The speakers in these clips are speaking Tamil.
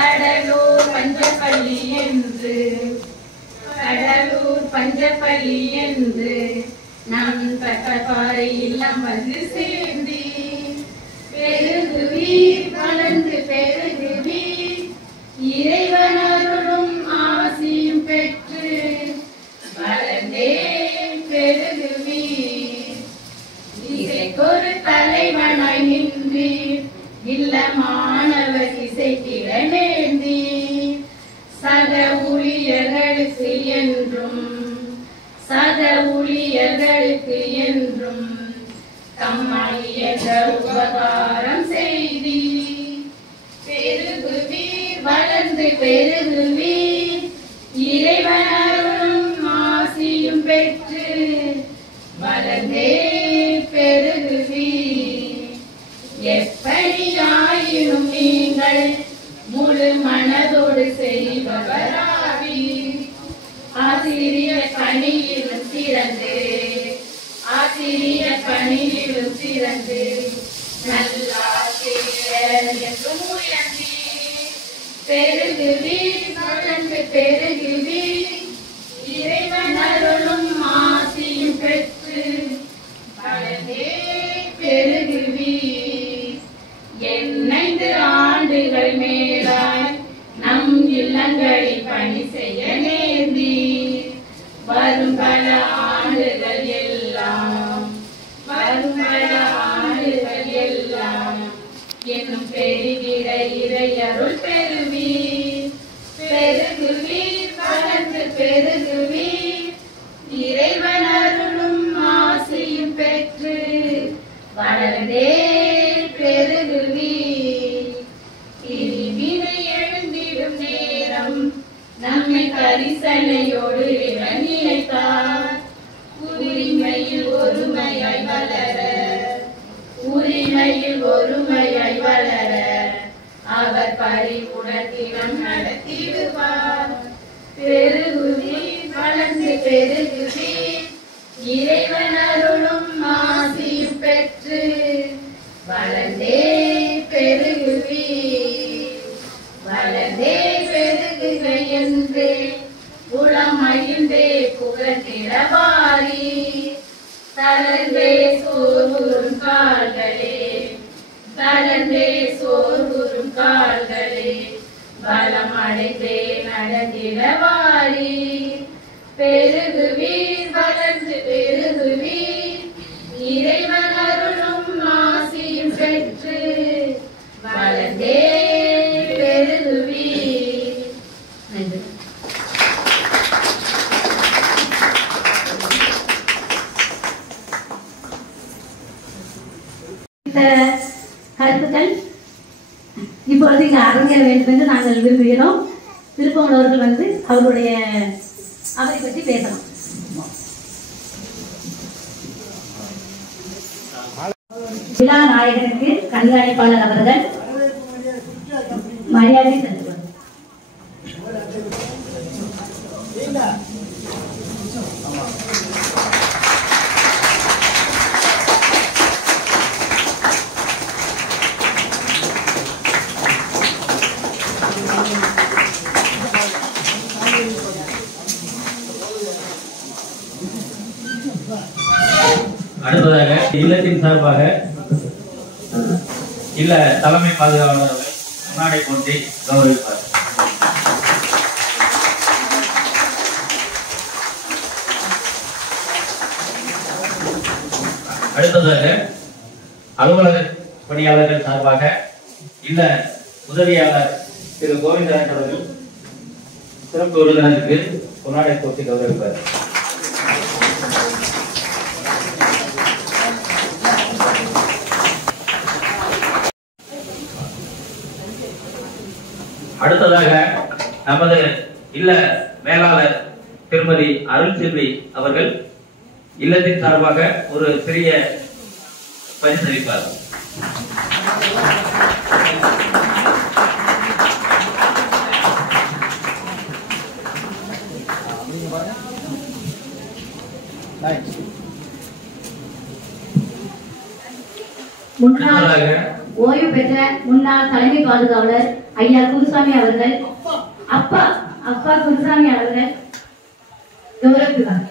கடலூர் பஞ்சப்பள்ளி என்று கடலூர் பஞ்சப்பள்ளி என்று நம் பட்டப்பாறை இல்லம் வந்து சேர்ந்தி பெருகுவீர் வளர்ந்து பெருகுவீர் இறைவனருளும் ஆசியும் பெற்று வளர்ந்தே பெருகுவீர் இசைக்கொரு தலைவனாய் நின்றீர் இல்லமானவர் இசைத்திட நேர்ந்தி சக ஊழியர்களுக்கு என்றும் தம்மாயியற்ற உபகாரம் செய்தி பெருகுவீர் வளர்ந்து பெருகுவீர் இறைவனருளும் ஆசியும் பெற்று வளர்ந்தே பெருகுவீர் எப்படியாயினும் நீங்கள் முழு மனதோடு செய்பவராவீர் ஆசிரியர் பணியிலும் சிறந்து நல்லாசிரியர் என்றும் உயர்ந்தி பெருகுவீர் வளர்ந்து பெருகுவீர் இறைவனருளும் ஆசியும் பெற்று வளர்ந்தே பெருகுவீர் 8 ஆண்டுகள் மேலாய் நம் இல்லங்களில் பணி செய்ய நேர்ந்தி வரும் பல ஆண்டுகள் எல்லாம் என்னும் பெருகிற இறையருள் பெறுவீர் வளர்ந்து பெருகுவீர் இறைவனருளும் ஆசியும் பெற்று வளர்ந்தே பெருகுவீர் திருவினை எழுந்திடும் நேரம் நம்மை கரிசனையோடு நினைத்தார் உரிமையில் ஒருமையாய் வளர அவர் பரிவுடத்திடம் நடத்திடுவார் பெருகுவீர் வளர்ந்து பெருகுவீர் இறைவனருளும் ஆசியும் பெற்று வளர்ந்தே பெருகுக என்று உளமகிழ்ந்தே புகழ்ந்திடவாரி தளர்ந்தே சோர்வுறும் கால்களே பலமடைந்தே நடந்திடவாரி பெருகுவீர் வளர்ந்து பெருகுவீர் இறைவனருளும் ஆசியும் பெற்று வளர்ந்தே பெருகுவீர். நன்றி. கருத்துக்கள் இப்பொழுது இங்கே அரங்கேற வேண்டும் என்று நாங்கள் விரும்புகிறோம். திருப்பவன் அவர்கள் அவரை பற்றி பேசலாம். விழா நாயகனுக்கு கண்காணிப்பாளர் அவர்கள் மரியாதை செலுத்துவார். அடுத்ததாக இல்லத்தின் சார்பாக இல்ல தலைமை பாதுகாவலர் முன்னாடி போட்டி கௌரவிப்பார். அடுத்ததாக அலுவலக பணியாளர்கள் சார்பாக இல்ல உதவியாளர் திரு கோவிந்தராஜ் அவர்கள் சிறப்பு விருந்தினருக்கு முன்னாடி போட்டி கௌரவிப்பார். அடுத்ததாக நமது இல்ல மேலாளர் திருமதி அருள்செல்வி அவர்கள் இல்லத்தின் சார்பாக ஒரு சிறிய பரிசளிப்பார். ஓய்வு பெற்ற முன்னாள் தலைமை பாதுகாவலர் ஐயா குருசாமி அவர்கள் அப்பா குருசாமி அவர்கள் கௌரவிப்பார்.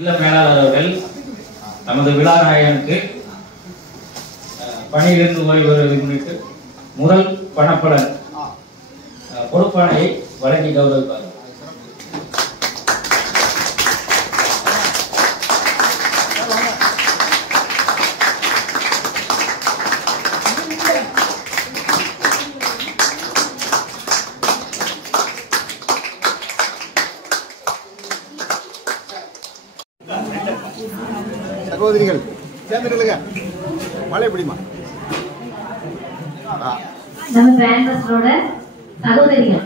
இல்ல மேலாளர்கள் நமது விழா நாயகனுக்கு பணியிலிருந்து ஓய்வு பெறுவதை முன்னிட்டு முதல் பணப்பலன் பொறுப்பாணையை வழங்கி கௌரவிப்பார். சகோதரிகள் சேர்ந்துருங்க, மழை பிடிமா. நம்ம பிராண்டஸோட சகோதரிகள்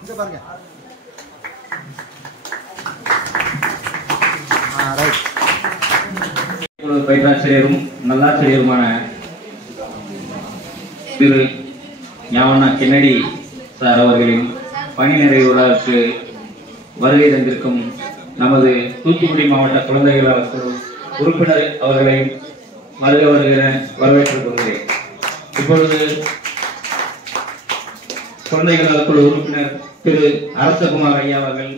இங்க பாருங்க. பயிற்றாசிரியரும் நல்லாசிரியருமான திரு ஞாவண்ணா கென்னடி சார் அவர்களின் பணி நிறைவு விழாவுக்கு வருகை தந்திருக்கும் நமது தூத்துக்குடி மாவட்ட குழந்தைகள் குழு உறுப்பினர் அவர்களை வருகிற வரவேற்றுக் கொள்கிறேன். இப்பொழுது குழந்தைகள் குழு உறுப்பினர் திரு அரசகுமார் ஐயா அவர்கள்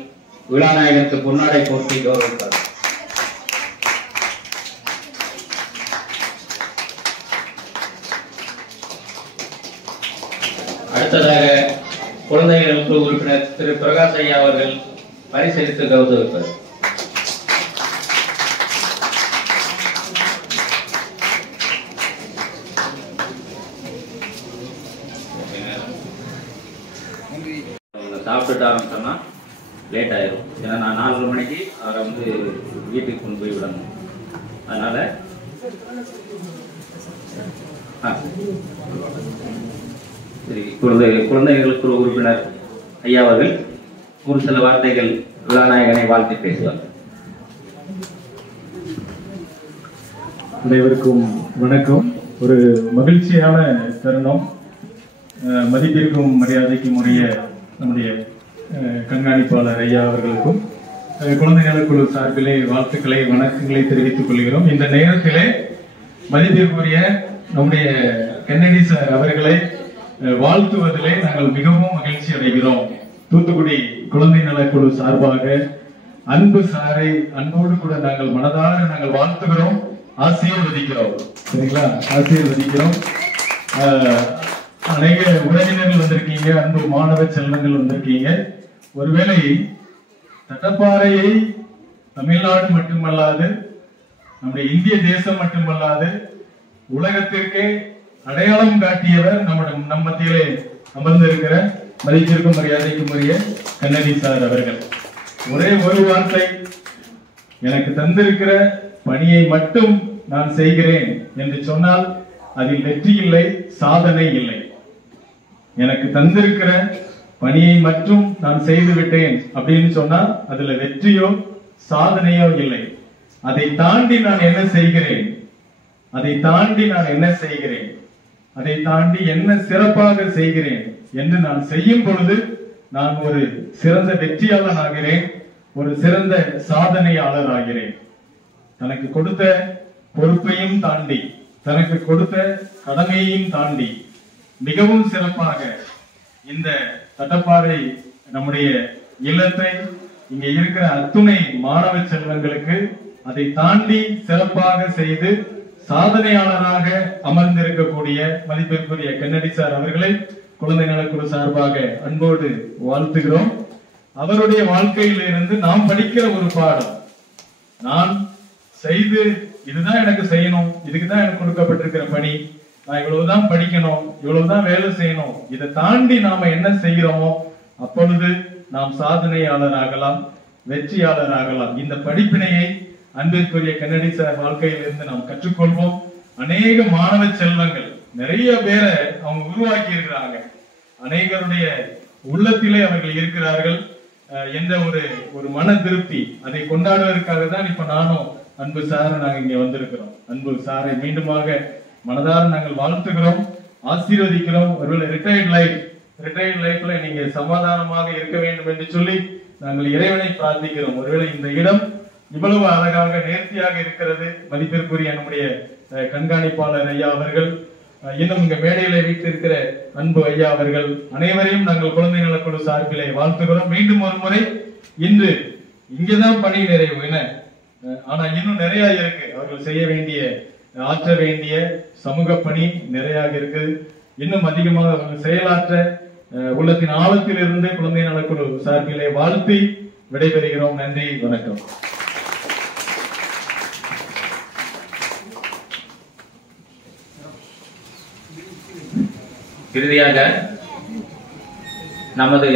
விழாநாயகருக்கு பொன்னாடை போர்த்தி கௌரவித்தார். அடுத்ததாக குழந்தைகள் குழு உறுப்பினர் திரு பிரகாஷ் ஐயா அவர்கள் பரிசளித்து கௌரவிப்பார். சாப்பிட்டுட்டு ஆரம்பிச்சோம்னா லேட் ஆயிரும். ஏன்னா நான் 4:30 மணிக்கு அவரை வீட்டுக்கு கொண்டு போய் விடணும். அதனால சரி, குழந்தைகள் குழு உறுப்பினர் ஐயா அவர்கள் ஒரு சில வார்த்தைகள் விழாநாயகனை வாழ்த்தி பேசுவார். அனைவருக்கும் வணக்கம். ஒரு மகிழ்ச்சியான தருணம். மதிப்பிற்கும் மரியாதைக்கும் உரிய நம்முடைய கண்காணிப்பாளர் ஐயா அவர்களுக்கும் குழந்தைகள் குழு சார்பிலே வாழ்த்துக்களை வணக்கங்களை தெரிவித்துக் கொள்கிறோம். இந்த நேரத்திலே மதிப்பிற்குரிய நம்முடைய கென்னடி சார் அவர்களை வாழ்த்துவதிலே நாங்கள் மிகவும் மகிழ்ச்சி அடைகிறோம். தூத்துக்குடி குழந்தை நலக்குழு சார்பாக அன்பு சாரை அன்போடு கூட நாங்கள் மனதார நாங்கள் வாழ்த்துகிறோம், ஆசீர்வதிக்கிறோம். சரிங்களா? ஆசீர்வதிக்கிறோம். அநேக உறவினர்கள் வந்திருக்கீங்க, அன்பு மாணவ செல்வங்கள் வந்திருக்கீங்க. ஒருவேளை தட்டப்பாறையை தமிழ்நாடு மட்டுமல்லாது நம்முடைய இந்திய தேசம் மட்டுமல்லாது உலகத்திற்கே அடையாளம் காட்டியவர் நம் மத்தியிலே அமர்ந்திருக்கிற மதிப்பிற்கும் மரியாதைக்கும் உரிய கென்னடி சார் அவர்கள். ஒரே ஒரு வார்த்தை, எனக்கு தந்திருக்கிற பணியை மட்டும் நான் செய்கிறேன் என்று சொன்னால் அதில் வெற்றி இல்லை, சாதனை இல்லை. எனக்கு தந்திருக்கிற பணியை மட்டும் நான் செய்து விட்டேன் அப்படின்னு சொன்னா அதுல வெற்றியோ சாதனையோ இல்லை. அதை தாண்டி நான் என்ன செய்கிறேன், அதை தாண்டி நான் என்ன செய்கிறேன், அதை தாண்டி என்ன சிறப்பாக செய்கிறேன் என்று நான் செய்யும் பொழுது நான் ஒரு சிறந்த வெற்றியாளர் ஆகிறேன், ஒரு சிறந்த சாதனையாளர் ஆகிறேன். தனக்கு கொடுத்த பொறுப்பையும் தாண்டி, தனக்கு கொடுத்த கடமையையும் தாண்டி மிகவும் சிறப்பாக இந்த தட்டப்பாறை நம்முடைய இல்லத்தை இங்க இருக்கிற அத்துணை மாணவ செல்வங்களுக்கு அதை தாண்டி சிறப்பாக செய்து சாதனையாளராக அமர்ந்திருக்கக்கூடிய மதிப்பிற்குரிய கென்னடி சார் அவர்களை குழந்தை நலக்குழு சார்பாக அன்போடு வாழ்த்துகிறோம். அவருடைய வாழ்க்கையிலிருந்து நாம் படிக்கிற ஒரு பாடம், நான் செய்து இதுதான் எனக்கு செய்யணும், இதுக்குதான் எனக்கு கொடுக்கப்பட்டிருக்கிற பணி, நான் இவ்வளவுதான் படிக்கணும், இவ்வளவுதான் வேலை செய்யணும், இதை தாண்டி நாம என்ன செய்கிறோமோ அப்பொழுது நாம் சாதனையாளர் ஆகலாம், வெற்றியாளர் ஆகலாம். இந்த படிப்பினையை அன்பிற்குரிய கென்னடி சார் வாழ்க்கையிலிருந்து நாம் கற்றுக்கொள்வோம். அநேக மாணவ செல்வங்கள் நிறைய பேரை அவங்க உருவாக்கி இருக்கிறாங்க, அநேகருடைய உள்ளத்திலே அவர்கள் இருக்கிறார்கள். எந்த ஒரு மன திருப்தி அதை கொண்டாடுவதற்காக தான் இப்ப நானும் அன்பு சார் நாங்க இங்க வந்திருக்கிறோம். அன்பு சாரை மீண்டுமாக மனதார நாங்கள் வாழ்த்துகிறோம், ஆசீர்வதிக்கிறோம். ஒருவேளை ரிட்டையர்ட் லைஃப்ல நீங்க சமாதானமாக இருக்க வேண்டும் என்று சொல்லி நாங்கள் இறைவனை பிரார்த்திக்கிறோம். ஒருவேளை இந்த இடம் இவ்வளவு அழகாக நேர்த்தியாக இருக்கிறது. மதிப்பிற்குரிய நம்முடைய கண்காணிப்பாளர் ஐயா அவர்கள், இன்னும் இங்க மேடையில வீட்டிருக்கிற அன்பு ஐயா அவர்கள் அனைவரையும் நாங்கள் குழந்தை நலக்குழு சார்பிலே வாழ்த்துகிறோம். மீண்டும் ஒரு முறை இன்று இங்கேதான் பணி நிறைவு என்ன, ஆனா இன்னும் நிறைய இருக்கு. அவர்கள் செய்ய வேண்டிய ஆற்ற வேண்டிய சமூக பணி நிறைய இருக்கு. இன்னும் அதிகமாக அவர்கள் செயலாற்ற உள்ளத்தின் ஆழத்தில் இருந்து குழந்தை நலக்குழு சார்பிலே வாழ்த்தி விடைபெறுகிறோம். நன்றி, வணக்கம். இறுதியாக நமது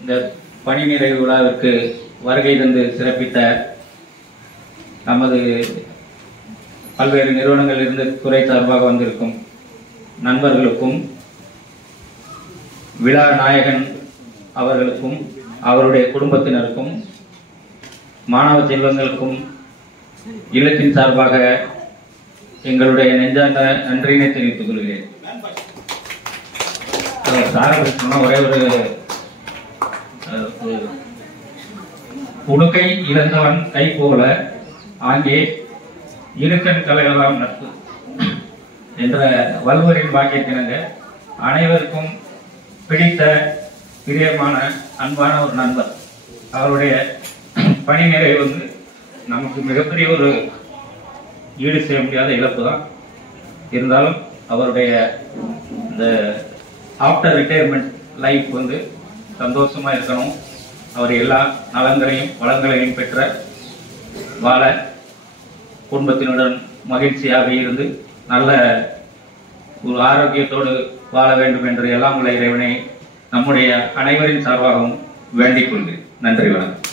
இந்த பணி நிறைவு விழாவிற்கு வருகை தந்து சிறப்பித்த நமது பல்வேறு நிறுவனங்களில் இருந்து துறை சார்பாக வந்திருக்கும் நண்பர்களுக்கும், விழா நாயகன் அவர்களுக்கும், அவருடைய குடும்பத்தினருக்கும், மாணவ செல்வங்களுக்கும் இல்லத்தின் சார்பாக எங்களுடைய நெஞ்சார்ந்த நன்றியினை தெரிவித்துக் கொள்கிறேன். ஒரே ஒரு உடுக்கை இழந்தவன் கை போல ஆங்கே இருக்கன் கலையெல்லாம் நட்பு என்ற வள்ளுவரின் வாக்கியத்தினங்க அனைவருக்கும் பிடித்த பிரியமான அன்பான ஒரு நண்பர். அவருடைய பணி நிறைவு வந்து நமக்கு மிகப்பெரிய ஒரு ஈடு செய்ய முடியாத இழப்பு தான். இருந்தாலும் அவருடைய இந்த ஆஃப்டர் ரிட்டையர்மெண்ட் லைஃப் வந்து சந்தோஷமா இருக்கணும். அவர் எல்லா நலங்களையும் வளங்களையும் பெற்ற வாழ, குடும்பத்தினுடன் மகிழ்ச்சியாக இருந்து நல்ல ஒரு ஆரோக்கியத்தோடு வாழ வேண்டும் என்று எல்லாம் உள்ள இறைவனை நம்முடைய அனைவரின் சார்பாகவும் வேண்டிக் கொள்கிறேன். நன்றி, வணக்கம்.